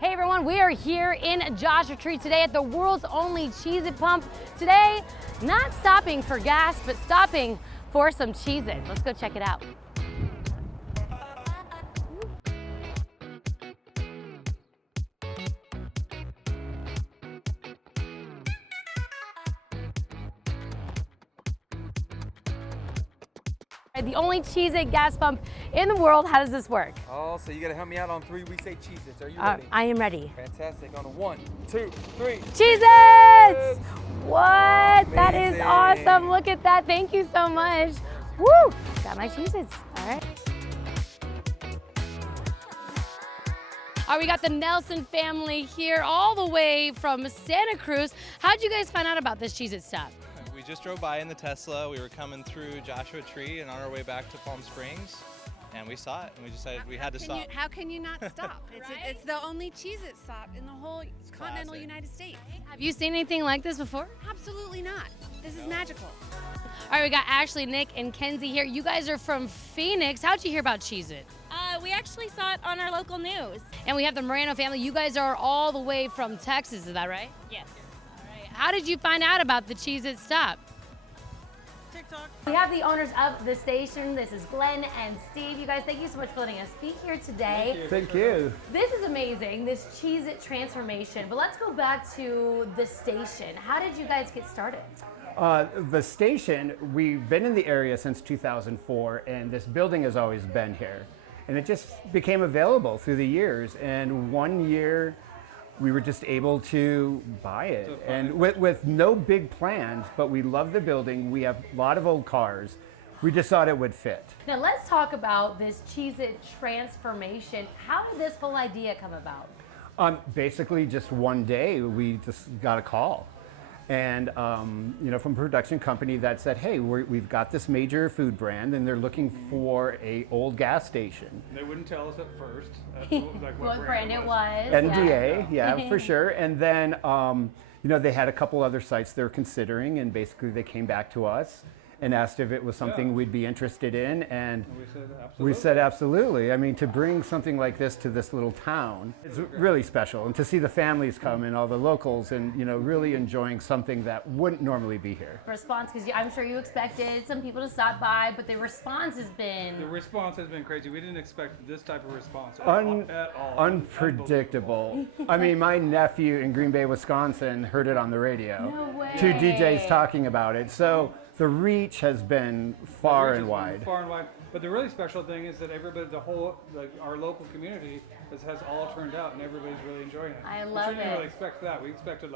Hey everyone, we are here in Joshua Tree today at the world's only Cheez-It pump. Today, not stopping for gas, but stopping for some Cheez-Its. Let's go check it out. The only Cheez-It gas pump in the world. How does this work? Oh, so you gotta help me out on three. We say Cheez-Its. Are you ready? I am ready. Fantastic. On a 1, 2, 3. Cheez-Its! What? Amazing. That is awesome. Look at that. Thank you so much. Woo! Got my Cheez-Its. All right. All right, we got the Nelson family here all the way from Santa Cruz. How'd you guys find out about this Cheez-It stop? We just drove by in the Tesla. We were coming through Joshua Tree and on our way back to Palm Springs, and we saw it, and we decided we had to stop. How can you not stop? It's the only Cheez-It stop in the whole continental United States. Have you seen anything like this before? Absolutely not. This is magical. All right, we got Ashley, Nick, and Kenzie here. You guys are from Phoenix. How'd you hear about Cheez-It? We actually saw it on our local news. And we have the Moreno family. You guys are all the way from Texas, is that right? Yes. How did you find out about the Cheez-It stop? TikTok. We have the owners of the station. This is Glenn and Steve. You guys, thank you so much for letting us speak here today. Thank you. This is amazing, this Cheez-It transformation. But let's go back to the station. How did you guys get started? The station, we've been in the area since 2004, and this building has always been here. And it just became available through the years. And one year, we were just able to buy it. And with no big plans, but we love the building. We have a lot of old cars. We just thought it would fit. Now let's talk about this Cheez-It transformation. How did this whole idea come about? Basically, just one day, we just got a call. And from a production company that said, hey, we've got this major food brand and they're looking for a old gas station. They wouldn't tell us at first. What brand it was. NDA, yeah, for sure. And then, they had a couple other sites they were considering, and basically they came back to us and asked if it was something we'd be interested in, and we said absolutely. I mean, to bring something like this to this little town is really special, and to see the families come and all the locals and really enjoying something that wouldn't normally be here. Response, because I'm sure you expected some people to stop by, but the response has been... The response has been crazy. We didn't expect this type of response at all. Unpredictable. I mean, my nephew in Green Bay, Wisconsin heard it on the radio. No way. 2 DJs talking about it. So the reach has been far and wide. Far and wide. But the really special thing is that everybody, our local community has all turned out, and everybody's really enjoying it. I love We didn't really it. expect that. We expected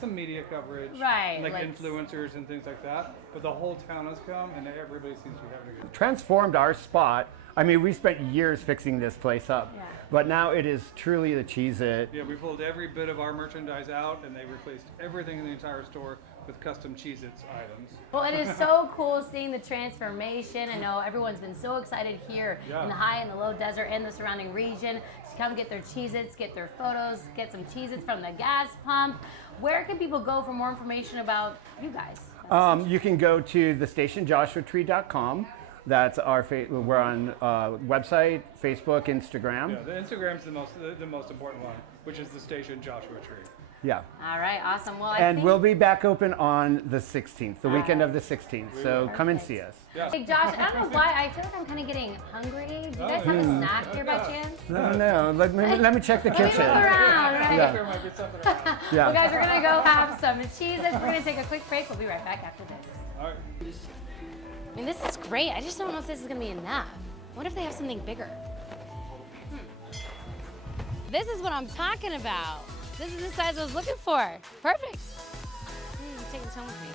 some media coverage, Right, and like influencers and things like that. But the whole town has come, and everybody seems to be having a good time. Transformed our spot. I mean, we spent years fixing this place up, but now it is truly the Cheez-It. Yeah, we pulled every bit of our merchandise out, and they replaced everything in the entire store with custom Cheez-Its items. Well, it is so cool seeing the transformation. I know everyone's been so excited here in the high and the low desert and the surrounding region to come get their Cheez-Its, get their photos, get some Cheez-Its from the gas pump. Where can people go for more information about you guys? You can go to thestationjoshuatree.com. That's we're on website, Facebook, Instagram. Yeah, the Instagram's the most important one, which is the station Joshua Tree. Yeah. All right, awesome. Well, We'll be back open on the 16th, the weekend of the 16th. So come and see us. Yeah. Hey, Josh, I don't know why, I feel like I'm kind of getting hungry. Do you guys have a snack here by chance? No. Let me check the Let me kitchen. look around, right? Yeah. There might be something around. Yeah. Well, guys, we're going to go have some Cheez-Its. We're going to take a quick break. We'll be right back after this. All right. I mean, this is great. I just don't know if this is going to be enough. What if they have something bigger? This is what I'm talking about. This is the size I was looking for. Perfect. I'm taking this home with me.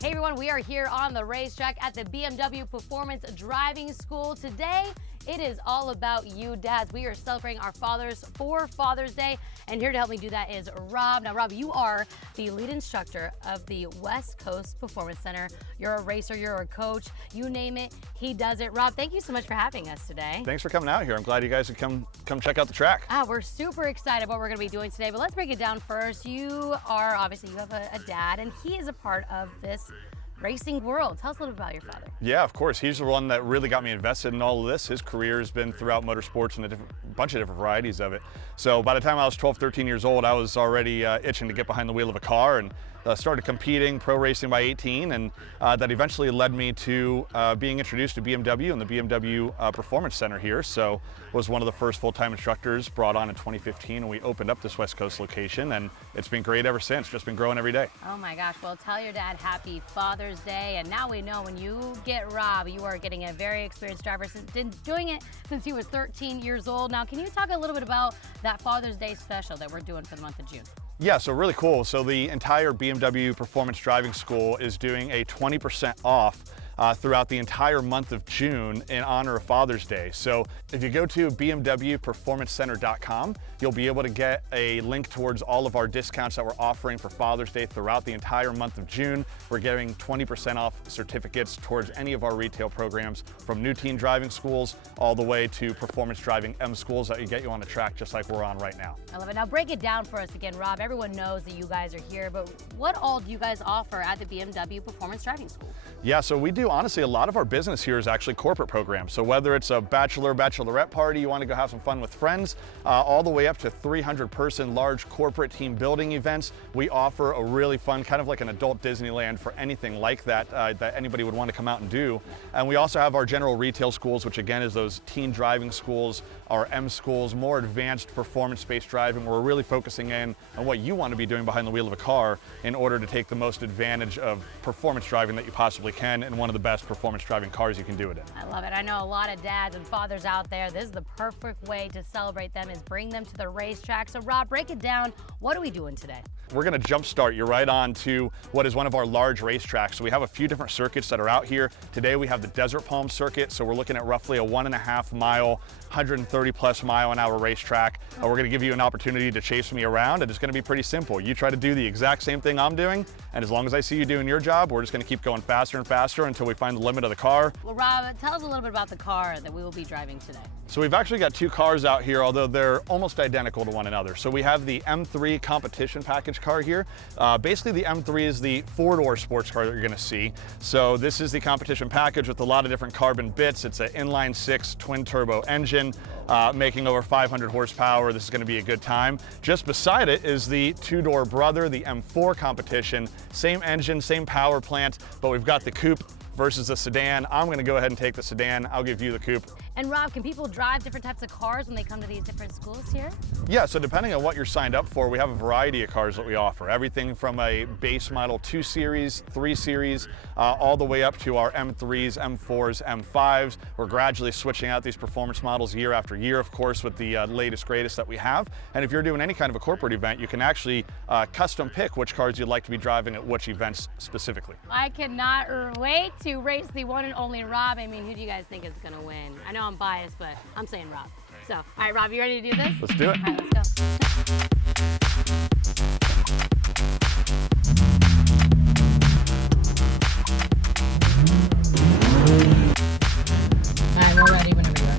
Hey everyone, we are here on the racetrack at the BMW Performance Driving School. Today, it is all about you dads. We are celebrating our fathers for Father's Day, and here to help me do that is Rob. Now Rob, you are the lead instructor of the West Coast Performance Center. You're a racer, you're a coach, you name it, he does it. Rob, thank you so much for having us today. Thanks for coming out here. I'm glad you guys could come check out the track. We're super excited what we're gonna be doing today, but let's break it down first. You are, obviously, you have a dad, and he is a part of this racing world. Tell us a little bit about your father. Yeah, of course. He's the one that really got me invested in all of this. His career has been throughout motorsports and a bunch of different varieties of it. So by the time I was 12, 13 years old, I was already itching to get behind the wheel of a car, and started competing pro racing by 18, and that eventually led me to being introduced to BMW and the BMW Performance Center here. So was one of the first full-time instructors brought on in 2015, and we opened up this West Coast location, and it's been great ever since. Just been growing every day. Oh my gosh, well tell your dad happy Father's Day. And now we know when you get Rob, you are getting a very experienced driver, been doing it since he was 13 years old. Now can you talk a little bit about that Father's Day special that we're doing for the month of June? Yeah, so really cool. So the entire BMW Performance Driving School is doing a 20% off throughout the entire month of June in honor of Father's Day. So if you go to bmwperformancecenter.com, you'll be able to get a link towards all of our discounts that we're offering for Father's Day throughout the entire month of June. We're giving 20% off certificates towards any of our retail programs, from new teen driving schools all the way to performance driving M schools that you get you on the track just like we're on right now. I love it. Now break it down for us again, Rob. Everyone knows that you guys are here, but what all do you guys offer at the BMW Performance Driving School? Yeah, so we do, honestly, a lot of our business here is actually corporate programs. So whether it's a bachelorette party, you want to go have some fun with friends, all the way up to 300-person large corporate team building events, we offer a really fun, kind of like an adult Disneyland for anything like that, that anybody would want to come out and do. And we also have our general retail schools, which again is those teen driving schools, our M schools, more advanced performance-based driving, where we're really focusing in on what you want to be doing behind the wheel of a car in order to take the most advantage of performance driving that you possibly can in one of the best performance driving cars you can do it in. I love it. I know a lot of dads and fathers out there. This is the perfect way to celebrate them, is bring them to the racetrack. So Rob, break it down. What are we doing today? We're going to jumpstart you right on to what is one of our large racetracks. So we have a few different circuits that are out here. Today we have the Desert Palm circuit. So we're looking at roughly a 1.5 mile, 130 plus mile an hour racetrack. We're going to give you an opportunity to chase me around, and it's going to be pretty simple. You try to do the exact same thing I'm doing, and as long as I see you doing your job, we're just going to keep going faster and faster until we find the limit of the car. Well, Rob, tell us a little bit about the car that we will be driving today. So we've actually got two cars out here, although they're almost identical to one another. So we have the M3 competition package car here. Basically the M3 is the four-door sports car that you're gonna see. So this is the competition package with a lot of different carbon bits. It's an inline six twin turbo engine, making over 500 horsepower. This is gonna be a good time. Just beside it is the two-door brother, the M4 competition. Same engine, same power plant, but we've got the coupe versus the sedan. I'm gonna go ahead and take the sedan. I'll give you the coupe. And Rob, can people drive different types of cars when they come to these different schools here? Yeah, so depending on what you're signed up for, we have a variety of cars that we offer. Everything from a base model 2 Series, 3 Series, all the way up to our M3s, M4s, M5s. We're gradually switching out these performance models year after year, of course, with the latest, greatest that we have. And if you're doing any kind of a corporate event, you can actually custom pick which cars you'd like to be driving at which events specifically. I cannot wait to race the one and only Rob. I mean, who do you guys think is gonna win? I know I'm biased, but I'm saying Rob. So, all right, Rob, you ready to do this? Let's do it. All right, let's go. All right, we're ready whenever you are.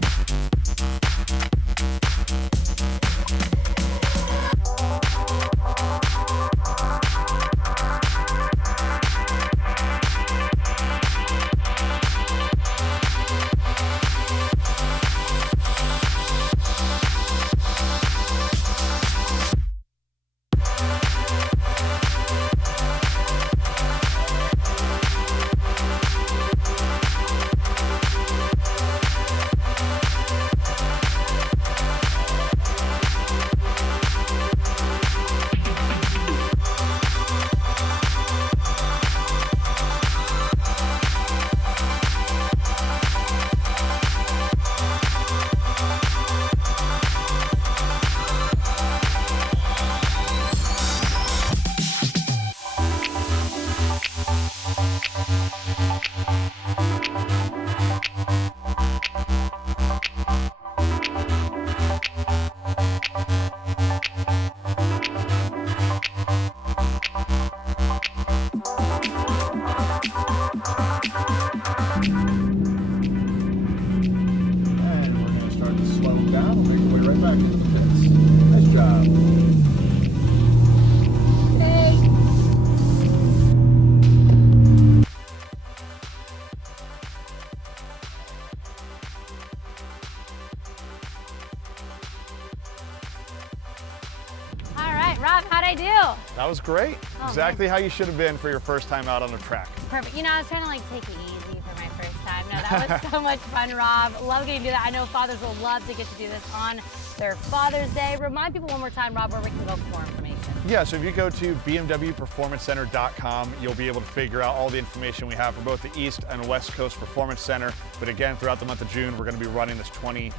And we're going to start to slow them down. We'll make our way right back into the pits. Nice job. All right, Rob, how'd I do? That was great. Oh, Exactly how you should have been for your first time out on the track. Perfect. You know, I was trying to like take it easy for my first time. No, that was so much fun, Rob. Love getting to do that. I know fathers will love to get to do this on their Father's Day. Remind people one more time, Rob, where we can go for more information. Yeah, so if you go to bmwperformancecenter.com, you'll be able to figure out all the information we have for both the East and West Coast Performance Center. But again, throughout the month of June, we're going to be running this 20%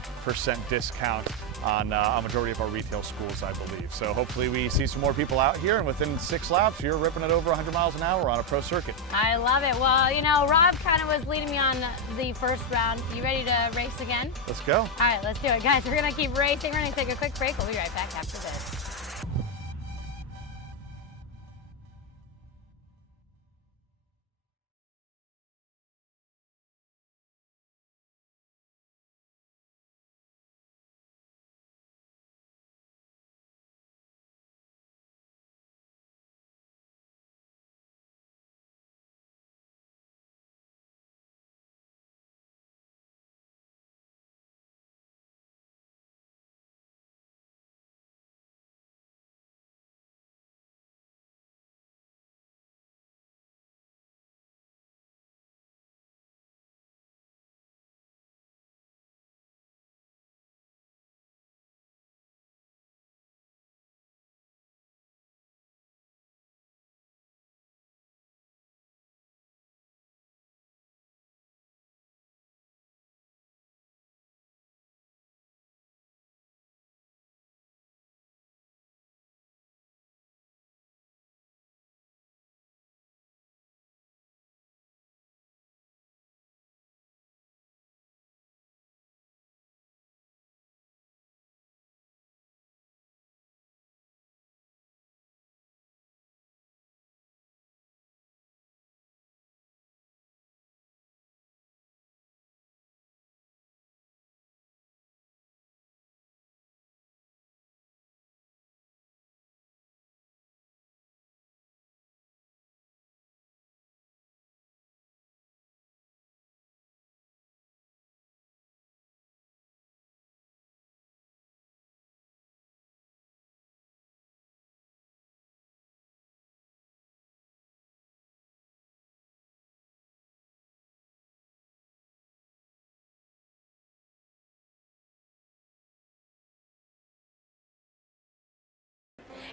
discount on a majority of our retail schools, I believe. So hopefully we see some more people out here, and within 6 laps, you're ripping it over 100 miles an hour on a pro circuit. I love it. Well, you know, Rob kind of was leading me on the first round. You ready to race again? Let's go. All right, let's do it. Guys, we're going to keep racing. We're going to take a quick break. We'll be right back after this.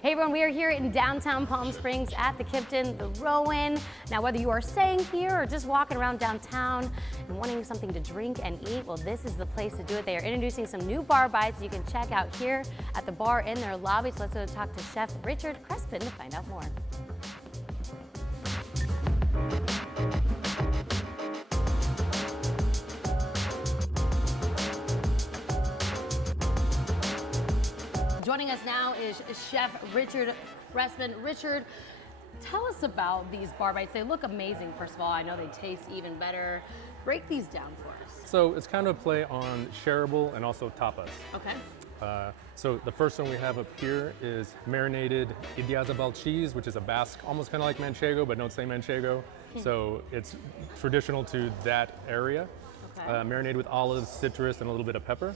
Hey everyone, we are here in downtown Palm Springs at the Kipton, the Rowan. Now whether you are staying here or just walking around downtown and wanting something to drink and eat, well this is the place to do it. They are introducing some new bar bites you can check out here at the bar in their lobby. So let's go talk to Chef Richard Crespin to find out more. Joining us now is Chef Richard Crespin. Richard, tell us about these bar bites. They look amazing, first of all. I know they taste even better. Break these down for us. So it's kind of a play on shareable and also tapas. Okay. So the first one we have up here is marinated Idiazabal cheese, which is a Basque, almost kind of like Manchego, but don't say Manchego. So it's traditional to that area. Okay. Marinated with olives, citrus, and a little bit of pepper.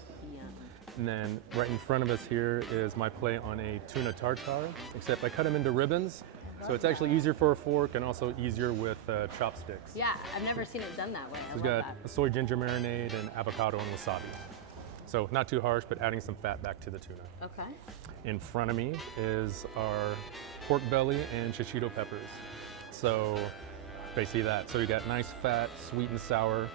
And then right in front of us here is my play on a tuna tartare, except I cut them into ribbons. So it's actually easier for a fork and also easier with chopsticks. Yeah, I've never seen it done that way. We've got a soy ginger marinade and avocado and wasabi. So not too harsh, but adding some fat back to the tuna. Okay. In front of me is our pork belly and shishito peppers. So basically that. So you got nice fat, sweet and sour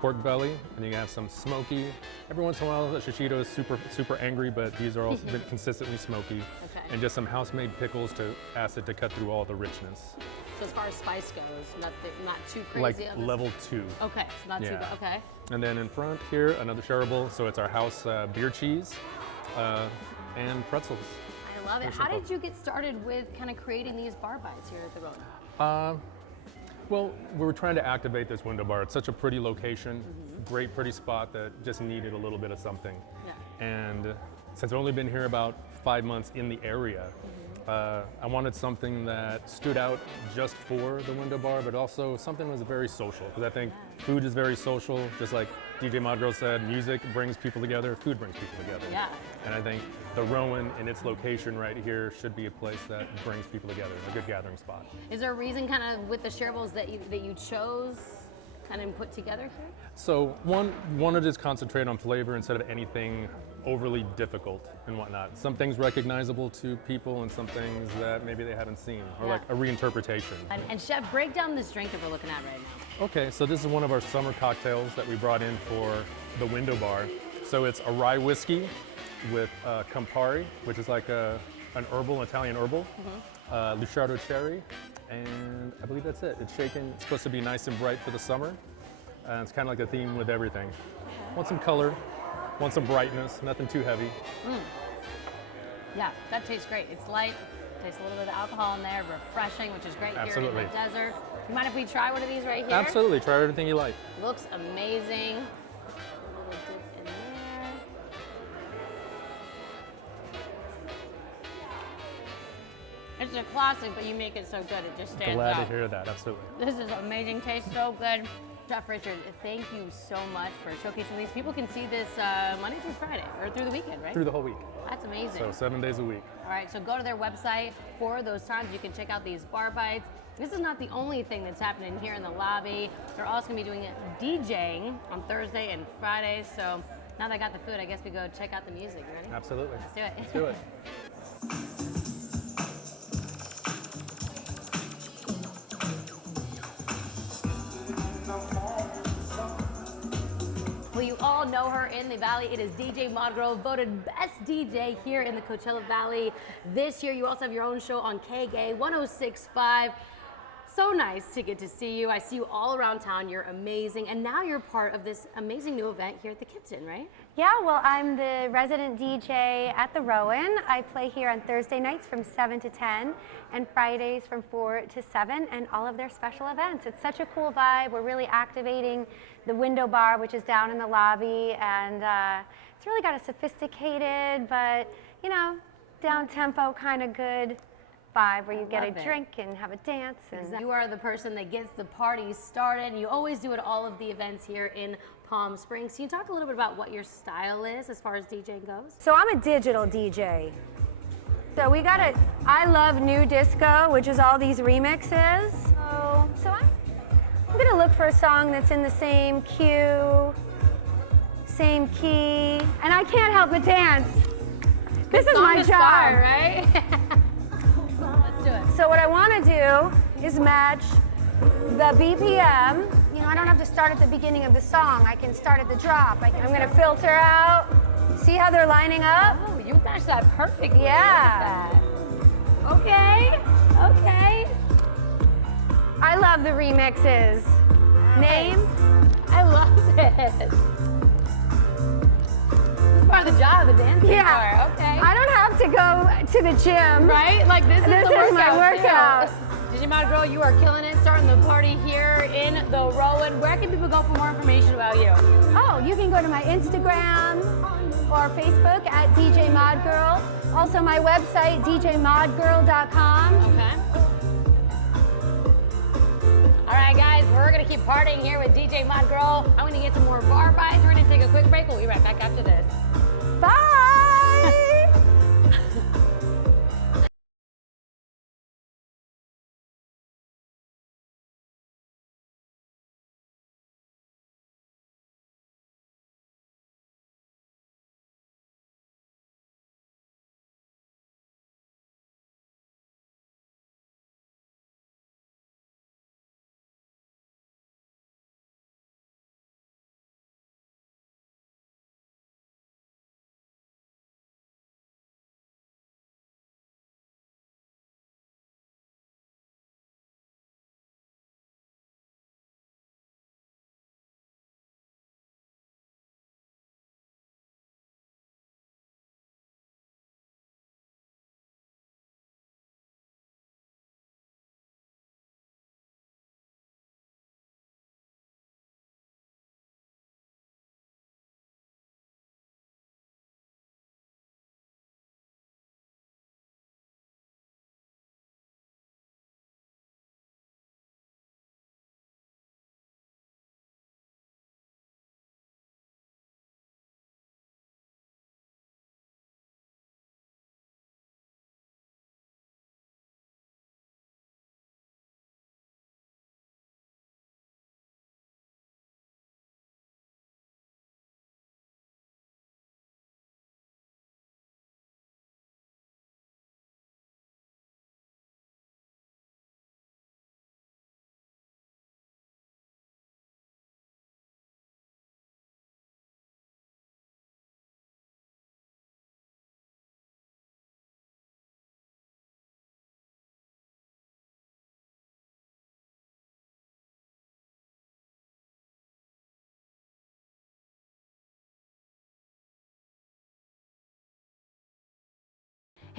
pork belly, and you have some smoky. Every once in a while, the shishito is super angry, but these are also been consistently smoky. Okay. And just some house-made pickles to acid to cut through all the richness. So as far as spice goes, not too like crazy. On this. level 2. Okay, so not too Yeah. bad. Okay. And then in front here, another shareable. So it's our house beer cheese and pretzels. I love it. Very How simple. did you get started with kind of creating these bar bites here at the Rowan? Well, we were trying to activate this window bar. It's such a pretty location, great, pretty spot that just needed a little bit of something. Yeah. And since I've only been here about 5 months in the area, I wanted something that stood out just for the window bar, but also something that was very social. Because I think food is very social, just like DJ Mod Girl said, music brings people together, food brings people together. Yeah. And I think the Rowan in its location right here should be a place that brings people together, a good gathering spot. Is there a reason kind of with the shareables that you chose kind of put together here? So one wanted to just concentrate on flavor instead of anything overly difficult and whatnot. Some things recognizable to people and some things that maybe they haven't seen, or Yeah. like a reinterpretation. And Chef, break down this drink that we're looking at right now. Okay, so this is one of our summer cocktails that we brought in for the window bar. So it's a rye whiskey with Campari, which is like an Italian herbal, Luciardo cherry, and I believe that's it. It's shaken. It's supposed to be nice and bright for the summer. And it's kind of like a theme with everything. Want some color, want some brightness, nothing too heavy. Yeah, that tastes great. It's light, tastes a little bit of alcohol in there, refreshing, which is great Absolutely. here in the desert. You mind if we try one of these right here? Absolutely, try everything you like. Looks amazing. A little dip in there. It's a classic, but you make it so good, it just stands Glad out. to hear that, absolutely. This is amazing, tastes so good. Chef Richard, thank you so much for showcasing these. People can see this Monday through Friday, or through the weekend, right? Through the whole week. That's amazing. So 7 days a week. All right, so go to their website for those times. You can check out these bar bites. This is not the only thing that's happening here in the lobby. They're also gonna be doing DJing on Thursday and Friday. So now that I got the food, I guess we go check out the music. You ready? Absolutely. Let's do it. Let's do it. Well, you all know her in the Valley. It is DJ Mod Girl, voted best DJ here in the Coachella Valley this year. You also have your own show on KGay 106.5. So nice to get to see you. I see you all around town. You're amazing. And now you're part of this amazing new event here at the Kipton, right? Yeah, well, I'm the resident DJ at the Rowan. I play here on Thursday nights from 7 to 10 and Fridays from 4 to 7 and all of their special events. It's such a cool vibe. We're really activating the window bar, which is down in the lobby, and it's really got a sophisticated but, you know, down-tempo kind of good vibe where you get Love a it. drink and have a dance. And You are the person that gets the party started. You always do it at all of the events here in Palm Springs. Can you talk a little bit about what your style is as far as DJing goes? So I'm a digital DJ. So we got I Love New Disco, which is all these remixes. So I'm gonna look for a song that's in the same cue, same key, and I can't help but dance. This is my job. Start, right? Let's do it. So what I wanna do is match the BPM. You know, I don't have to start at the beginning of the song. I can start at the drop. I'm gonna filter out. See how they're lining up? Oh, you matched that perfectly. Yeah. Look at that. Okay. I love the remixes. Name? I love it. This is part of the job, the dancing Yeah. part. Okay. I don't have to go to the gym. Right? Like this This the is my workout. too. DJ Mod Girl, you are killing it, starting the party here in the Rowan. Where can people go for more information about you? Oh, you can go to my Instagram or Facebook at DJ Mod Girl. Also my website, djmodgirl.com. Okay. All right, guys, we're gonna keep partying here with DJ Mod Girl. I'm gonna get some more bar bites. We're gonna take a quick break. We'll be right back after this. Bye!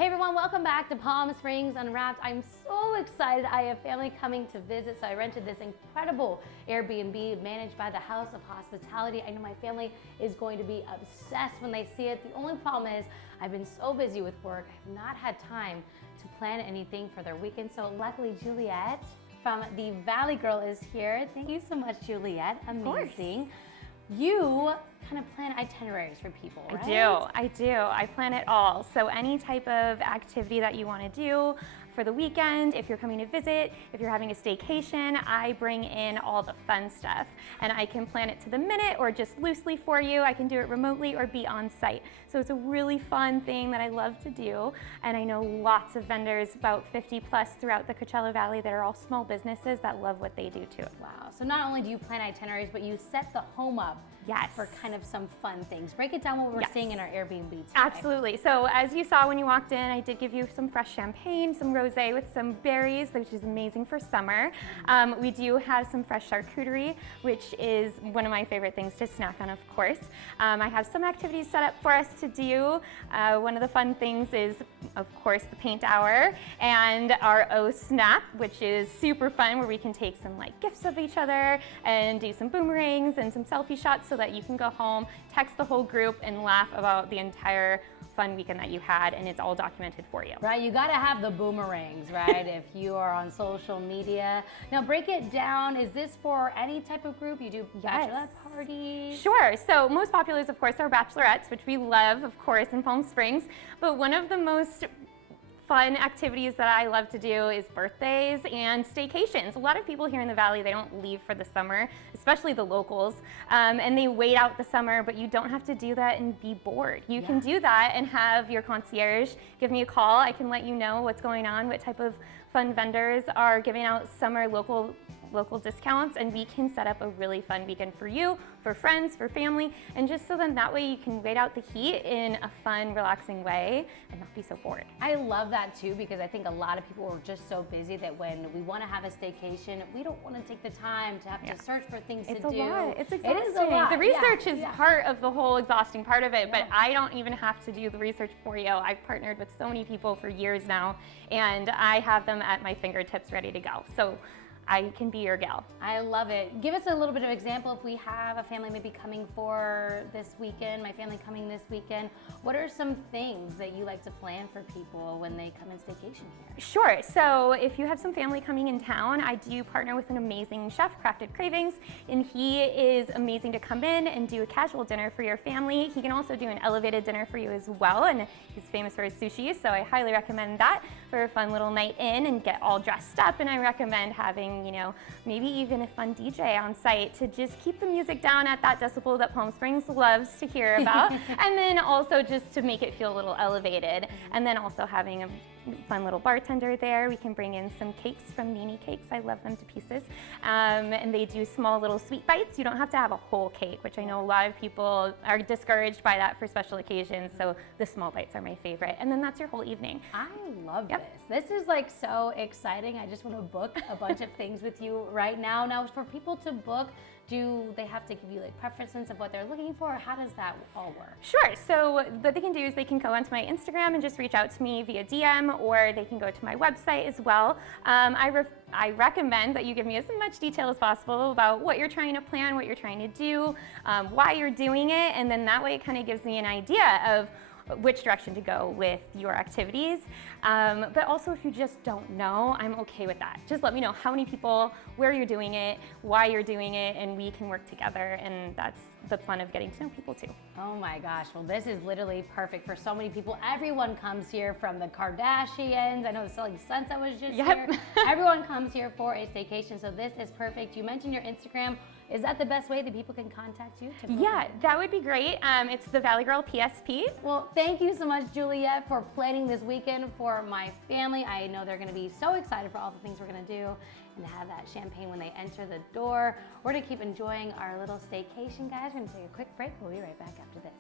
Hey everyone, welcome back to Palm Springs Unwrapped. I'm so excited. I have family coming to visit, so I rented this incredible Airbnb managed by the House of Hospitality. I know my family is going to be obsessed when they see it. The only problem is I've been so busy with work, I have not had time to plan anything for their weekend. So luckily Juliet from the Valley Girl is here. Thank you so much, Juliet. Amazing. You kind of plan itineraries for people, right? I do. I plan it all. So any type of activity that you want to do for the weekend, if you're coming to visit, if you're having a staycation, I bring in all the fun stuff. And I can plan it to the minute or just loosely for you. I can do it remotely or be on site. So it's a really fun thing that I love to do. And I know lots of vendors, about 50 plus throughout the Coachella Valley, that are all small businesses that love what they do too. Wow. So not only do you plan itineraries, but you set the home up for kind of some fun things. Break it down what we're seeing in our Airbnb today. Absolutely. So as you saw when you walked in, I did give you some fresh champagne, some rosé with some berries, which is amazing for summer. We do have some fresh charcuterie, which is one of my favorite things to snack on, of course. I have some activities set up for us to do. One of the fun things is, of course, the paint hour and our O Snap, which is super fun, where we can take some like gifts of each other and do some boomerangs and some selfie shots so that you can go home, text the whole group, and laugh about the entire fun weekend that you had, and it's all documented for you. Right, you gotta have the boomerangs, right, if you are on social media. Now break it down, is this for any type of group? You do bachelorette parties? Sure, so most popular is of course our bachelorettes, which we love, of course, in Palm Springs, but one of the most fun activities that I love to do is birthdays and staycations. A lot of people here in the Valley, they don't leave for the summer, especially the locals, and they wait out the summer, but you don't have to do that and be bored. You can do that and have your concierge give me a call. I can let you know what's going on, what type of fun vendors are giving out summer local discounts, and we can set up a really fun weekend for you, for friends, for family, and just so then that way you can wait out the heat in a fun, relaxing way and not be so bored. I love that too, because I think a lot of people are just so busy that when we want to have a staycation, we don't want to take the time to have to search for things to do. It's a lot. It's exhausting. It is a lot. The research is part of the whole exhausting part of it, but I don't even have to do the research for you. I've partnered with so many people for years now, and I have them at my fingertips ready to go. So I can be your gal. I love it. Give us a little bit of example. If we have a family maybe coming for this weekend, my family coming this weekend, what are some things that you like to plan for people when they come in staycation here? Sure. So if you have some family coming in town, I do partner with an amazing chef, Crafted Cravings, and he is amazing to come in and do a casual dinner for your family. He can also do an elevated dinner for you as well, and he's famous for his sushi, so I highly recommend that for a fun little night in and get all dressed up. And I recommend having, you know, maybe even a fun DJ on site to just keep the music down at that decibel that Palm Springs loves to hear about, and then also just to make it feel a little elevated, and then also having a fun little bartender there. We can bring in some cakes from Nini Cakes. I love them to pieces. And they do small little sweet bites. You don't have to have a whole cake, which I know a lot of people are discouraged by that for special occasions. So the small bites are my favorite. And then that's your whole evening. I love this. This is like so exciting. I just want to book a bunch of things with you right now. Now, for people to book, do they have to give you like preferences of what they're looking for, or how does that all work? Sure. So what they can do is they can go onto my Instagram and just reach out to me via DM, or they can go to my website as well. I recommend that you give me as much detail as possible about what you're trying to plan, what you're trying to do, why you're doing it, and then that way it kind of gives me an idea of which direction to go with your activities. But also, if you just don't know, I'm okay with that. Just let me know how many people, where you're doing it, why you're doing it, and we can work together, and that's the fun of getting to know people too. Oh my gosh, well this is literally perfect for so many people. Everyone comes here, from the Kardashians, I know the Selling Sunset was just here. Everyone comes here for a staycation, so this is perfect. You mentioned your Instagram. Is that the best way that people can contact you? Yeah, that would be great. It's the Valley Girl PSP. Well, thank you so much, Juliet, for planning this weekend for my family. I know they're gonna be so excited for all the things we're gonna do and have that champagne when they enter the door. We're gonna keep enjoying our little staycation, guys. We're gonna take a quick break. We'll be right back after this.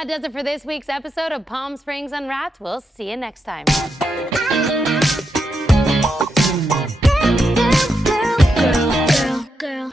that does it for this week's episode of Palm Springs Unwrapped. We'll see you next time.